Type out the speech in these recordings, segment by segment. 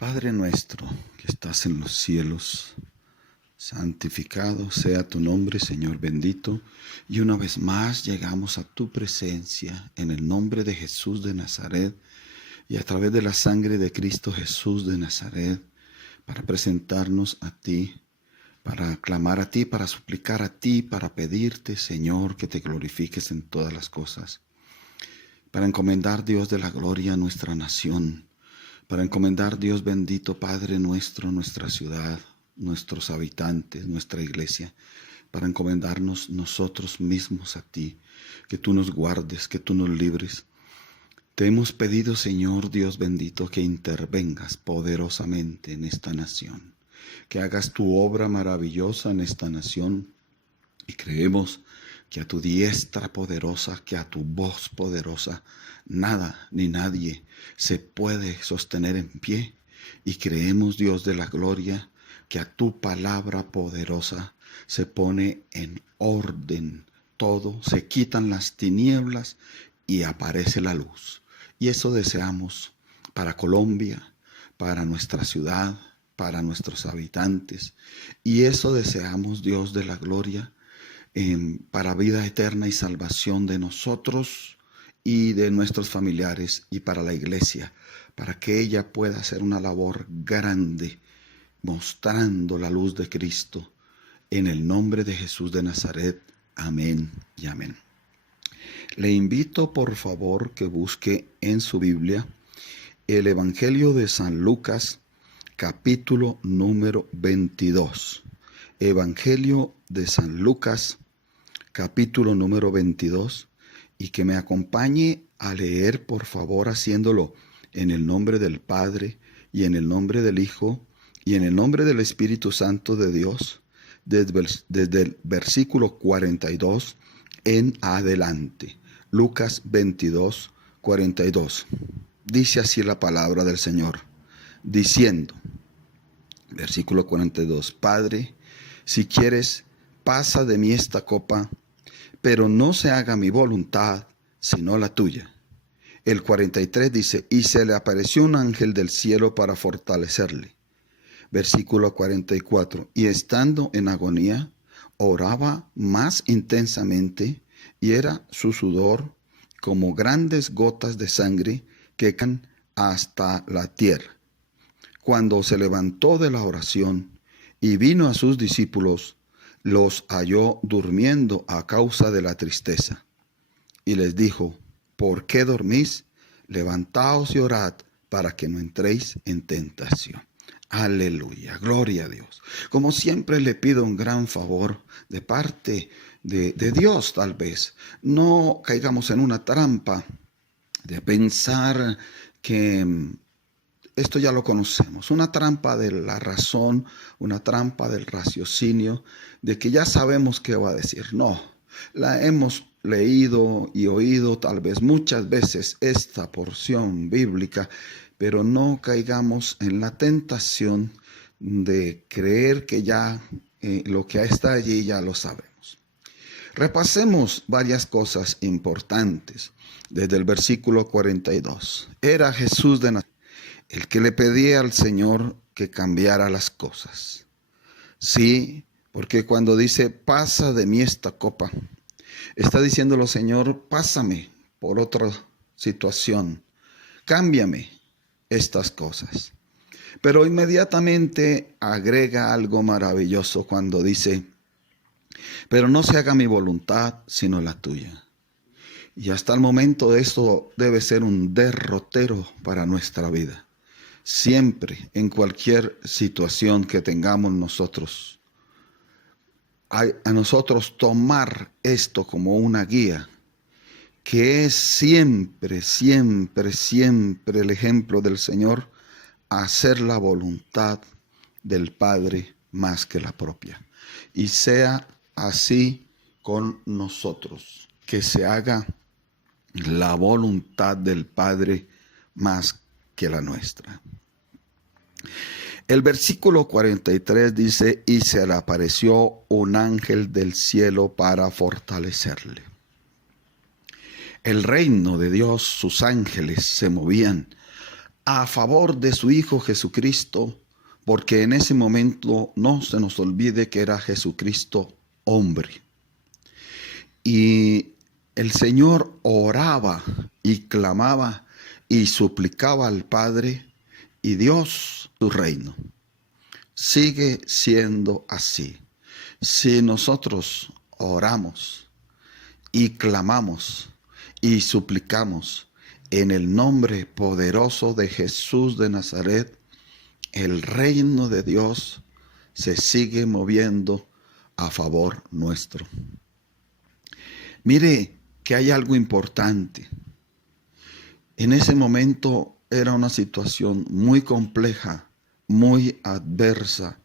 Padre nuestro que estás en los cielos, santificado sea tu nombre, Señor bendito. Y una vez más llegamos a tu presencia en el nombre de Jesús de Nazaret y a través de la sangre de Cristo Jesús de Nazaret para presentarnos a ti, para clamar a ti, para suplicar a ti, para pedirte, Señor, que te glorifiques en todas las cosas, para encomendar, Dios de la gloria, nuestra nación, para encomendar, Dios bendito, Padre nuestro, nuestra ciudad, nuestros habitantes, nuestra iglesia, para encomendarnos nosotros mismos a ti, que tú nos guardes, que tú nos libres. Te hemos pedido, Señor Dios bendito, que intervengas poderosamente en esta nación, que hagas tu obra maravillosa en esta nación, y creemos que a tu diestra poderosa, que a tu voz poderosa, nada ni nadie se puede sostener en pie. Y creemos, Dios de la gloria, que a tu palabra poderosa se pone en orden todo, se quitan las tinieblas y aparece la luz. Y eso deseamos para Colombia, para nuestra ciudad, para nuestros habitantes. Y eso deseamos, Dios de la gloria, para vida eterna y salvación de nosotros y de nuestros familiares, y para la iglesia, para que ella pueda hacer una labor grande, mostrando la luz de Cristo, en el nombre de Jesús de Nazaret. Amén y amén. Le invito, por favor, que busque en su Biblia el Evangelio de San Lucas, capítulo número 22. Evangelio de San Lucas, capítulo número 22, y que me acompañe a leer, por favor, haciéndolo en el nombre del Padre, y en el nombre del Hijo, y en el nombre del Espíritu Santo de Dios, desde el versículo 42 en adelante. Lucas 22, 42. Dice así la palabra del Señor, diciendo, versículo 42, Padre, si quieres, pasa de mí esta copa, pero no se haga mi voluntad, sino la tuya. El 43 dice, y se le apareció un ángel del cielo para fortalecerle. Versículo 44, y estando en agonía, oraba más intensamente, y era su sudor como grandes gotas de sangre que caen hasta la tierra. Cuando se levantó de la oración y vino a sus discípulos, los halló durmiendo a causa de la tristeza. Y les dijo, ¿por qué dormís? Levantaos y orad para que no entréis en tentación. Aleluya, gloria a Dios. Como siempre le pido un gran favor de parte de Dios, tal vez. No caigamos en una trampa de pensar que esto ya lo conocemos, una trampa de la razón, una trampa del raciocinio, de que ya sabemos qué va a decir. No, la hemos leído y oído tal vez muchas veces esta porción bíblica, pero no caigamos en la tentación de creer que ya lo que está allí ya lo sabemos. Repasemos varias cosas importantes desde el versículo 42. Era Jesús de Nazaret el que le pedía al Señor que cambiara las cosas. Sí, porque cuando dice, pasa de mí esta copa, está diciéndolo, Señor, pásame por otra situación, cámbiame estas cosas. Pero inmediatamente agrega algo maravilloso cuando dice, pero no se haga mi voluntad, sino la tuya. Y hasta el momento esto debe ser un derrotero para nuestra vida. Siempre, en cualquier situación que tengamos nosotros, a nosotros tomar esto como una guía, que es siempre, siempre, siempre el ejemplo del Señor, hacer la voluntad del Padre más que la propia. Y sea así con nosotros, que se haga la voluntad del Padre más que la nuestra. El versículo 43 dice, y se le apareció un ángel del cielo para fortalecerle. El reino de Dios, sus ángeles se movían a favor de su Hijo Jesucristo, porque en ese momento no se nos olvide que era Jesucristo hombre. Y el Señor oraba y clamaba y suplicaba al Padre y Dios su reino. Sigue siendo así. Si nosotros oramos y clamamos y suplicamos en el nombre poderoso de Jesús de Nazaret, el reino de Dios se sigue moviendo a favor nuestro. Mire que hay algo importante. En ese momento era una situación muy compleja, muy adversa,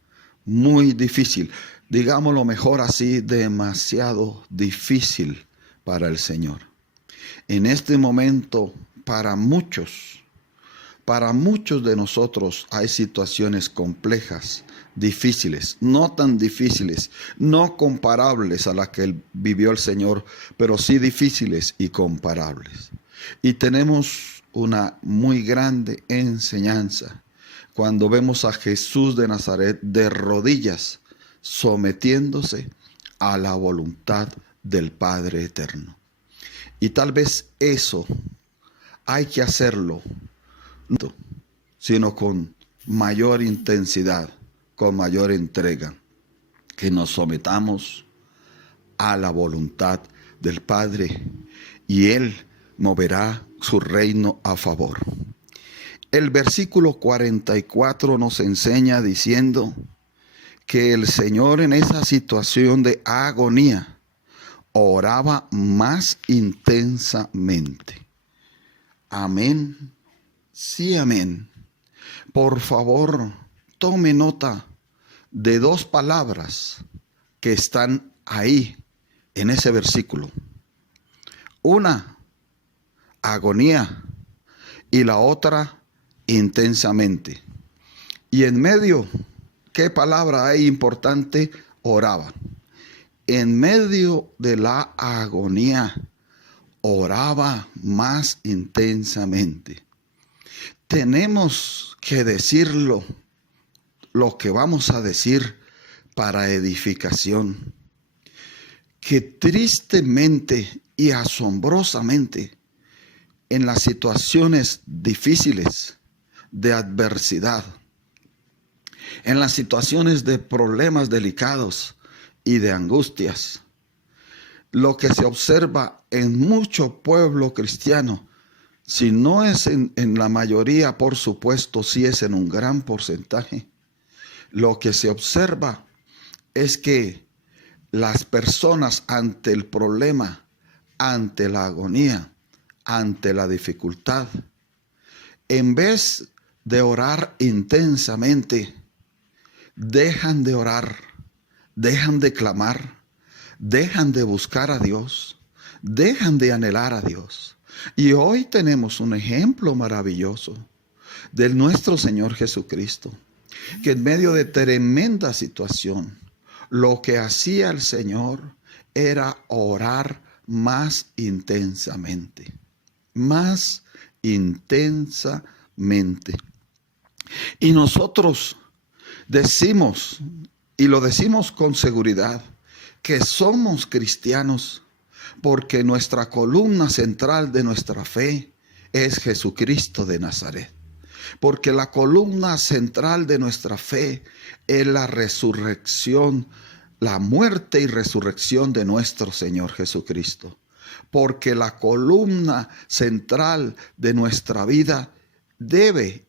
muy difícil. Digámoslo mejor así, demasiado difícil para el Señor. En este momento, para muchos de nosotros hay situaciones complejas, difíciles, no tan difíciles, no comparables a las que vivió el Señor, pero sí difíciles y comparables. Y tenemos una muy grande enseñanza cuando vemos a Jesús de Nazaret de rodillas, sometiéndose a la voluntad del Padre Eterno. Y tal vez eso hay que hacerlo, sino con mayor intensidad, con mayor entrega, que nos sometamos a la voluntad del Padre y Él moverá su reino a favor. El versículo 44 nos enseña diciendo que el Señor en esa situación de agonía oraba más intensamente. Amén. Sí, amén. Por favor, tome nota de dos palabras que están ahí en ese versículo. Una, agonía, y la otra, intensamente. Y en medio, ¿qué palabra hay importante? Oraba. En medio de la agonía, oraba más intensamente. Tenemos que decirlo, lo que vamos a decir para edificación, que tristemente y asombrosamente en las situaciones difíciles de adversidad, en las situaciones de problemas delicados y de angustias, lo que se observa en mucho pueblo cristiano, si no es en la mayoría, por supuesto, sí es en un gran porcentaje, lo que se observa es que las personas ante el problema, ante la agonía, ante la dificultad, en vez de orar intensamente, dejan de orar, dejan de clamar, dejan de buscar a Dios, dejan de anhelar a Dios. Y hoy tenemos un ejemplo maravilloso de nuestro Señor Jesucristo, que en medio de tremenda situación, lo que hacía el Señor era orar más intensamente, más intensamente. Y nosotros decimos, y lo decimos con seguridad, que somos cristianos porque nuestra columna central de nuestra fe es Jesucristo de Nazaret. Porque la columna central de nuestra fe es la resurrección, la muerte y resurrección de nuestro Señor Jesucristo. Porque la columna central de nuestra vida debe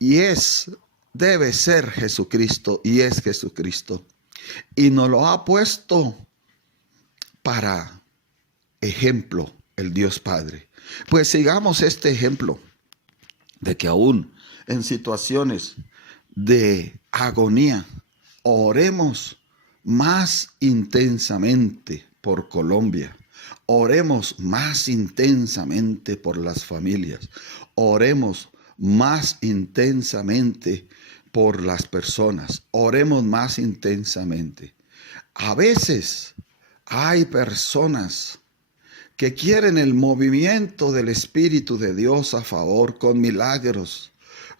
ser Jesucristo y es Jesucristo. Y nos lo ha puesto para ejemplo el Dios Padre. Pues sigamos este ejemplo de que aún en situaciones de agonía, oremos más intensamente por Colombia. Oremos más intensamente por las familias. Oremos más intensamente por las personas. Oremos más intensamente. A veces hay personas que quieren el movimiento del Espíritu de Dios a favor con milagros,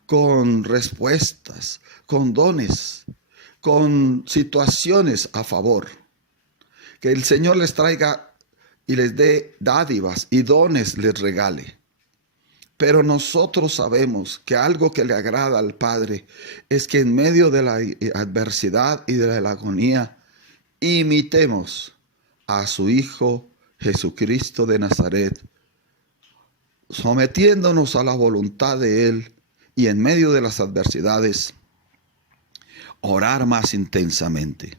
con respuestas, con dones, con situaciones a favor. Que el Señor les traiga y les dé dádivas y dones les regale. Pero nosotros sabemos que algo que le agrada al Padre es que en medio de la adversidad y de la agonía imitemos a su Hijo Jesucristo de Nazaret, sometiéndonos a la voluntad de Él y en medio de las adversidades orar más intensamente.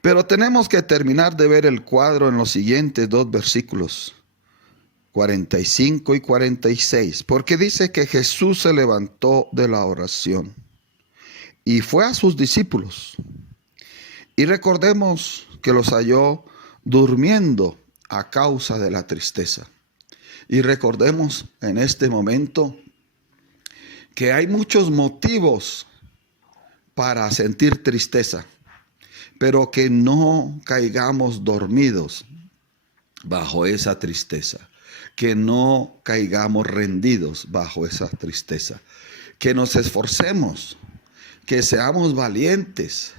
Pero tenemos que terminar de ver el cuadro en los siguientes 2 versículos, 45 y 46, porque dice que Jesús se levantó de la oración y fue a sus discípulos. Y recordemos que los halló durmiendo a causa de la tristeza. Y recordemos en este momento que hay muchos motivos para sentir tristeza, pero que no caigamos dormidos bajo esa tristeza, que no caigamos rendidos bajo esa tristeza, que nos esforcemos, que seamos valientes,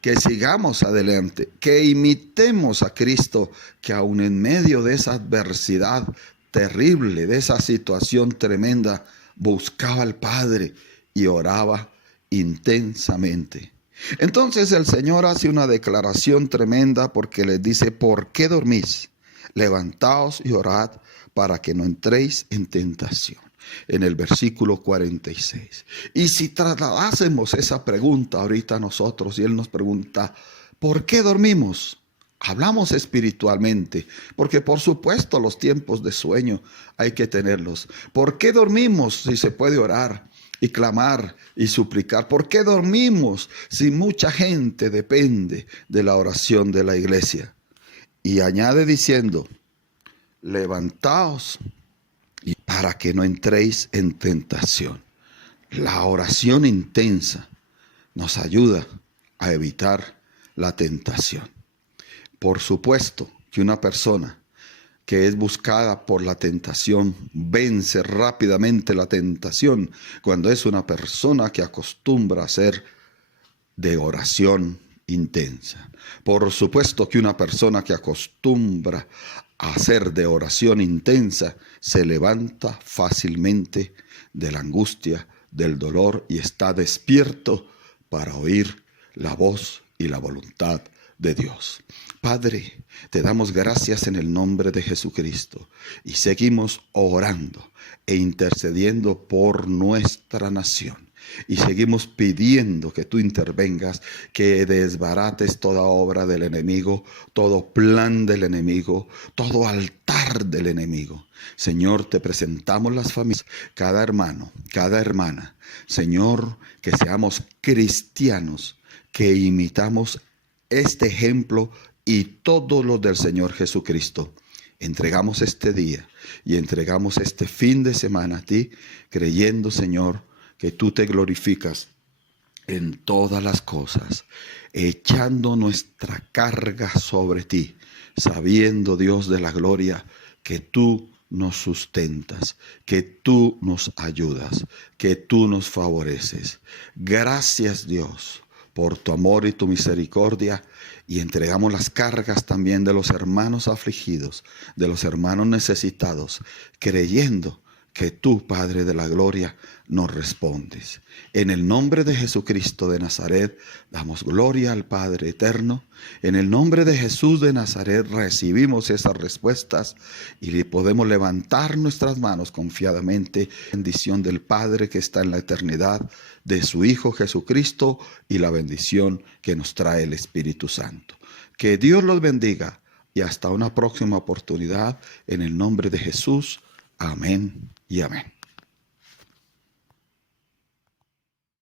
que sigamos adelante, que imitemos a Cristo, que aun en medio de esa adversidad terrible, de esa situación tremenda, buscaba al Padre y oraba intensamente. Entonces el Señor hace una declaración tremenda porque les dice: ¿por qué dormís? Levantaos y orad para que no entréis en tentación. En el versículo 46. Y si trasladásemos esa pregunta ahorita nosotros, y Él nos pregunta: ¿por qué dormimos? Hablamos espiritualmente, porque por supuesto los tiempos de sueño hay que tenerlos. ¿Por qué dormimos si se puede orar y clamar y suplicar? ¿Por qué dormimos si mucha gente depende de la oración de la iglesia? Y añade diciendo: levantaos y para que no entréis en tentación. La oración intensa nos ayuda a evitar la tentación. Por supuesto que una persona que es buscada por la tentación vence rápidamente la tentación cuando es una persona que acostumbra a ser de oración intensa. Por supuesto que una persona que acostumbra a ser de oración intensa se levanta fácilmente de la angustia, del dolor y está despierto para oír la voz y la voluntad de Dios. Padre, te damos gracias en el nombre de Jesucristo y seguimos orando e intercediendo por nuestra nación. Y seguimos pidiendo que tú intervengas, que desbarates toda obra del enemigo, todo plan del enemigo, todo altar del enemigo. Señor, te presentamos las familias, cada hermano, cada hermana. Señor, que seamos cristianos, que imitamos este ejemplo y todos los del Señor Jesucristo. Entregamos este día y entregamos este fin de semana a ti, creyendo, Señor, que tú te glorificas en todas las cosas, echando nuestra carga sobre ti, sabiendo, Dios de la gloria, que tú nos sustentas, que tú nos ayudas, que tú nos favoreces. Gracias, Dios, por tu amor y tu misericordia, y entregamos las cargas también de los hermanos afligidos, de los hermanos necesitados, creyendo que tú, Padre de la gloria, nos respondes. En el nombre de Jesucristo de Nazaret, damos gloria al Padre eterno. En el nombre de Jesús de Nazaret recibimos esas respuestas y podemos levantar nuestras manos confiadamente. Bendición del Padre que está en la eternidad, de su Hijo Jesucristo y la bendición que nos trae el Espíritu Santo. Que Dios los bendiga y hasta una próxima oportunidad en el nombre de Jesús. Amén y amén.